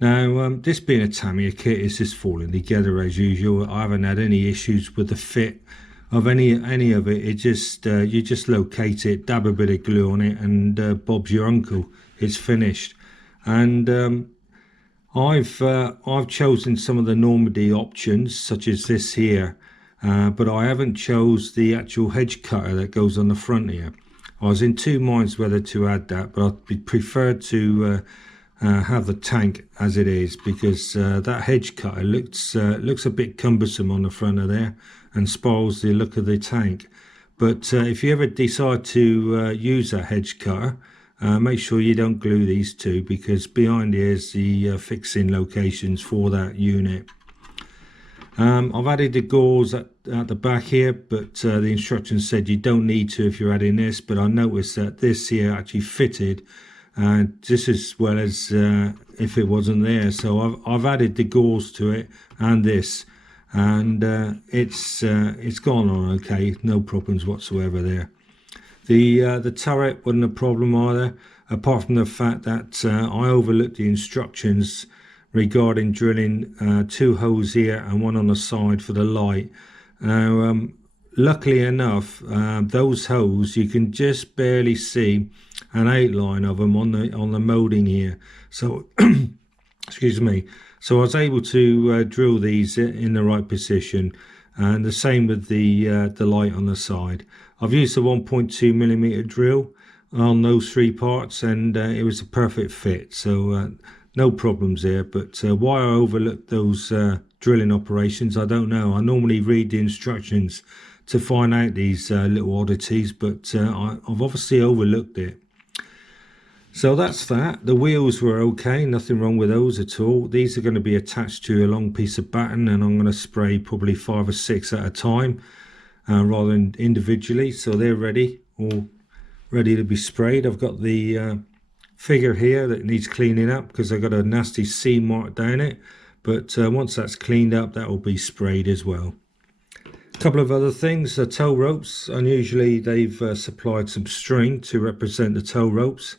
Now, this being a Tamiya kit, is just falling together as usual. I haven't had any issues with the fit of any of it. It just you just locate it, dab a bit of glue on it, and Bob's your uncle. It's finished. And I've chosen some of the Normandy options, such as this here, but I haven't chose the actual hedge cutter that goes on the front here. I was in two minds whether to add that, but I'd prefer to have the tank as it is, because that hedge cutter looks a bit cumbersome on the front of there and spoils the look of the tank. But if you ever decide to use a hedge cutter, make sure you don't glue these two, because behind here is the fixing locations for that unit. I've added the gauze at the back here, but the instructions said you don't need to if you're adding this, but I noticed that this here actually fitted just as well as if it wasn't there. So I've added the gauze to it and this, and it's gone on okay, no problems whatsoever there. The turret wasn't a problem either, apart from the fact that I overlooked the instructions regarding drilling two holes here and one on the side for the light. Now, luckily enough, those holes you can just barely see an outline of them on the molding here. So, excuse me. So I was able to drill these in the right position, and the same with the light on the side. I've used a 1.2mm drill on those three parts, and it was a perfect fit. So no problems there. But why I overlooked those drilling operations, I don't know. I normally read the instructions to find out these little oddities, but I've obviously overlooked it. So that's that. The wheels were okay, nothing wrong with those at all. These are going to be attached to a long piece of batten, and I'm going to spray probably 5 or 6 at a time rather than individually. So they're ready, all ready to be sprayed. I've got the figure here that needs cleaning up because I've got a nasty C mark down it, but once that's cleaned up, that will be sprayed as well. A couple of other things, the tow ropes. Unusually they've supplied some string to represent the tow ropes.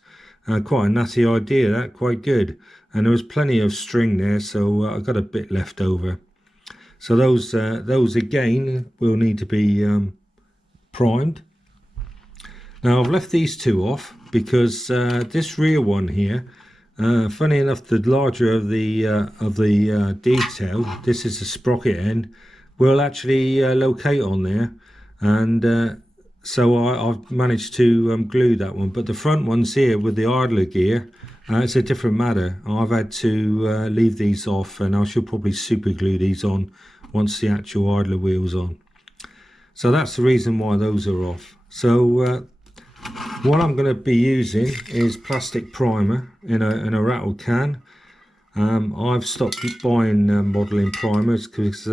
Quite a nutty idea, that, quite good. And there was plenty of string there, so I got a bit left over. So those again will need to be primed. Now I've left these two off because this rear one here, funny enough, the larger of the detail, this is the sprocket end, will actually locate on there, and so I've managed to glue that one. But the front ones here with the idler gear, it's a different matter. I've had to leave these off, and I should probably super glue these on once the actual idler wheel's on. So that's the reason why those are off. So what I'm going to be using is plastic primer in a rattle can. I've stopped buying modelling primers because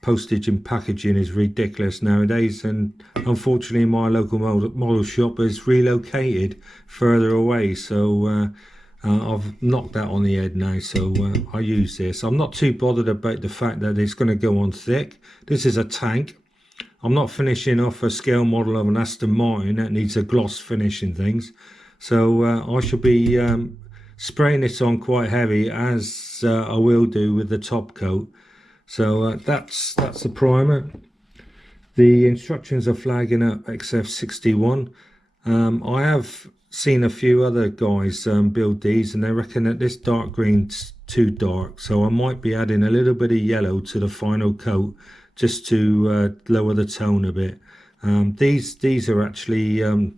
postage and packaging is ridiculous nowadays, and unfortunately my local model shop is relocated further away, so I've knocked that on the head now. So I use this. I'm not too bothered about the fact that it's going to go on thick. This is a tank. I'm not finishing off a scale model of an Aston Martin that needs a gloss finish and things, so I should be spraying this on quite heavy, as I will do with the top coat. So that's the primer. The instructions are flagging up XF61. I have seen a few other guys build these, and they reckon that this dark green's too dark, so I might be adding a little bit of yellow to the final coat just to lower the tone a bit. These are actually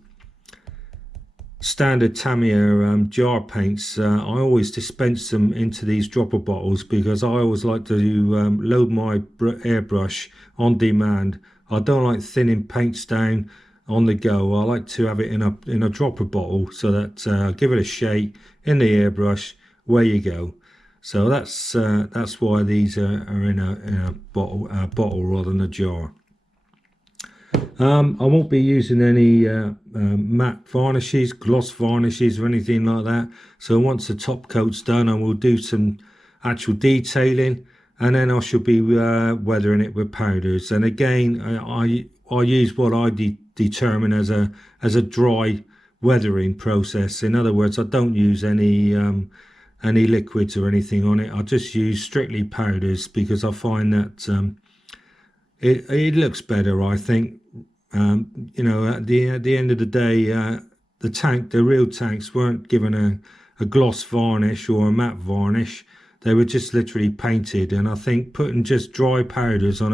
standard Tamiya jar paints. I always dispense them into these dropper bottles because I always like to load my airbrush on demand. I don't like thinning paints down on the go. I like to have it in a dropper bottle, so that give it a shake in the airbrush, where you go. So that's why these are in a bottle rather than a jar. I won't be using any matte varnishes, gloss varnishes or anything like that. So once the top coat's done, I will do some actual detailing, and then I shall be weathering it with powders. And again, I use what I determine as a dry weathering process. In other words, I don't use any any liquids or anything on it. I just use strictly powders because I find that it looks better, I think. You know, at the end of the day, the real tanks weren't given a gloss varnish or a matte varnish. They were just literally painted, and I think putting just dry powders on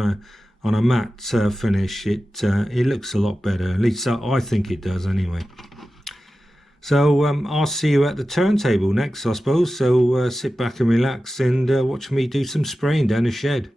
a matte finish, it looks a lot better. At least I think it does anyway. So I'll see you at the turntable next, I suppose. So sit back and relax and watch me do some spraying down the shed.